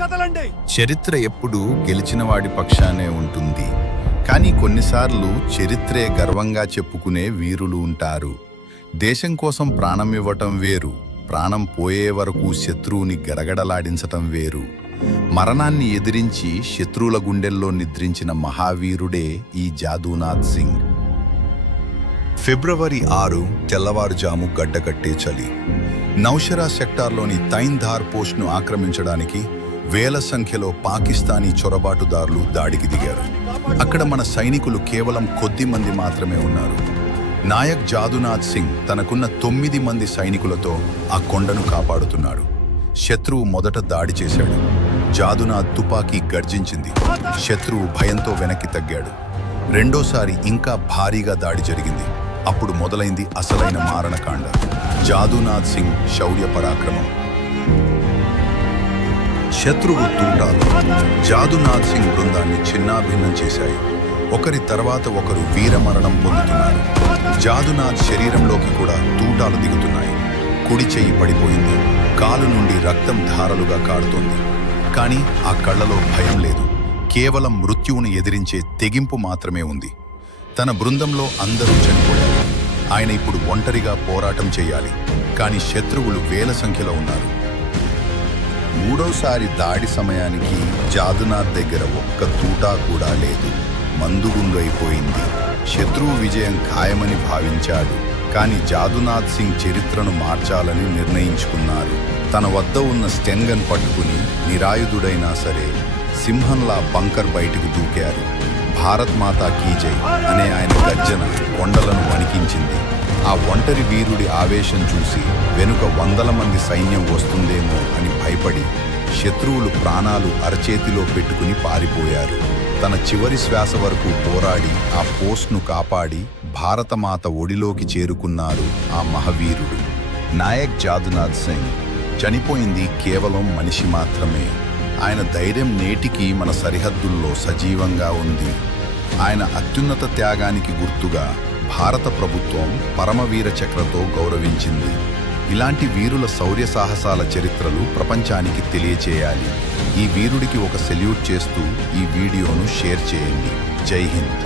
కదలండి. చరిత్ర ఎప్పుడూ గెలిచిన వాడి పక్షానే ఉంటుంది. కానీ కొన్నిసార్లు చరిత్రే గర్వంగా చెప్పుకునే వీరులు ఉంటారు. దేశం కోసం ప్రాణం ఇవ్వటం వేరు, ప్రాణం పోయే వరకు శత్రువుని గడగడలాడించటం వేరు. మరణాన్ని ఎదిరించి శత్రువుల గుండెల్లో నిద్రించిన మహావీరుడే ఈ జాదూనాథ్ సింగ్. ఫిబ్రవరి 6 తెల్లవారుజాము గడ్డకట్టే చలి. నౌషరా సెక్టార్లోని తైన్ధార్ పోస్ట్ను ఆక్రమించడానికి వేల సంఖ్యలో పాకిస్తానీ చొరబాటుదారులు దాడికి దిగారు. అక్కడ మన సైనికులు కేవలం కొద్ది మంది మాత్రమే ఉన్నారు. నాయక్ జాదూనాథ్ సింగ్ తనకున్న 9 మంది సైనికులతో ఆ కొండను కాపాడుతున్నాడు. శత్రువు మొదట దాడి చేశాడు. జాదూనాథ్ తుపాకీ గర్జించింది. శత్రువు భయంతో వెనక్కి తగ్గాడు. రెండోసారి ఇంకా భారీగా దాడి జరిగింది. అప్పుడు మొదలైంది అసలైన మారణకాండ. జాదూనాథ్ సింగ్ శౌర్య పరాక్రమం. శత్రువు తూటాలు జాదూనాథ్ సింగ్ బృందాన్ని చిన్నాభిన్నం చేశాయి. ఒకరి తర్వాత ఒకరు వీరమరణం పొందుతున్నారు. జాదూనాథ్ శరీరంలోకి కూడా తూటాలు దిగుతున్నాయి. కుడి చెయ్యి పడిపోయింది. కాలు నుండి రక్తం ధారలుగా కారుతోంది. కానీ ఆ కళ్ళలో భయం లేదు. కేవలం మృత్యువును ఎదిరించే తెగింపు మాత్రమే ఉంది. తన బృందంలో అందరూ చనిపోయారు. ఆయన ఇప్పుడు ఒంటరిగా పోరాటం చేయాలి. కానీ శత్రువులు వేల సంఖ్యలో ఉన్నారు. మూడోసారి దాడి సమయానికి జాదూనాథ్ దగ్గర ఒక్క తూటా కూడా లేదు. మందుగుండు అయిపోయింది. శత్రువు విజయం ఖాయమని భావించాడు. కానీ జాదూనాథ్ సింగ్ చరిత్రను మార్చాలని నిర్ణయించుకున్నారు. తన వద్ద ఉన్న స్టెన్గన్ పట్టుకుని నిరాయుధుడైనా సరే సింహంలా బంకర్ బయటకు దూకారు. భారత్ మాతా కీ జై అనే ఆయన గర్జన కొండలను వణికించింది. ఆ ఒంటరి వీరుడి ఆవేశం చూసి వెనుక వందల మంది సైన్యం వస్తుందేమో అని భయపడి శత్రువులు ప్రాణాలు అరచేతిలో పెట్టుకుని పారిపోయారు. తన చివరి శ్వాస వరకు పోరాడి ఆ పోస్ట్ను కాపాడి భారతమాత ఒడిలోకి చేరుకున్నారు ఆ మహవీరుడు. నాయక్ జాదూనాథ్ సింగ్ చనిపోయింది కేవలం మనిషి మాత్రమే. ఆయన ధైర్యం నేటికి మన సరిహద్దుల్లో సజీవంగా ఉంది. ఆయన అత్యున్నత త్యాగానికి గుర్తుగా భారత ప్రభుత్వం పరమవీర చక్రతో గౌరవించింది. ఇలాంటి వీరుల శౌర్య సాహసాల చరిత్రలు ప్రపంచానికి తెలియచేయాలి. ఈ వీరుడికి ఒక సెల్యూట్ చేస్తూ ఈ వీడియోను షేర్ చేయండి. జై హింద్.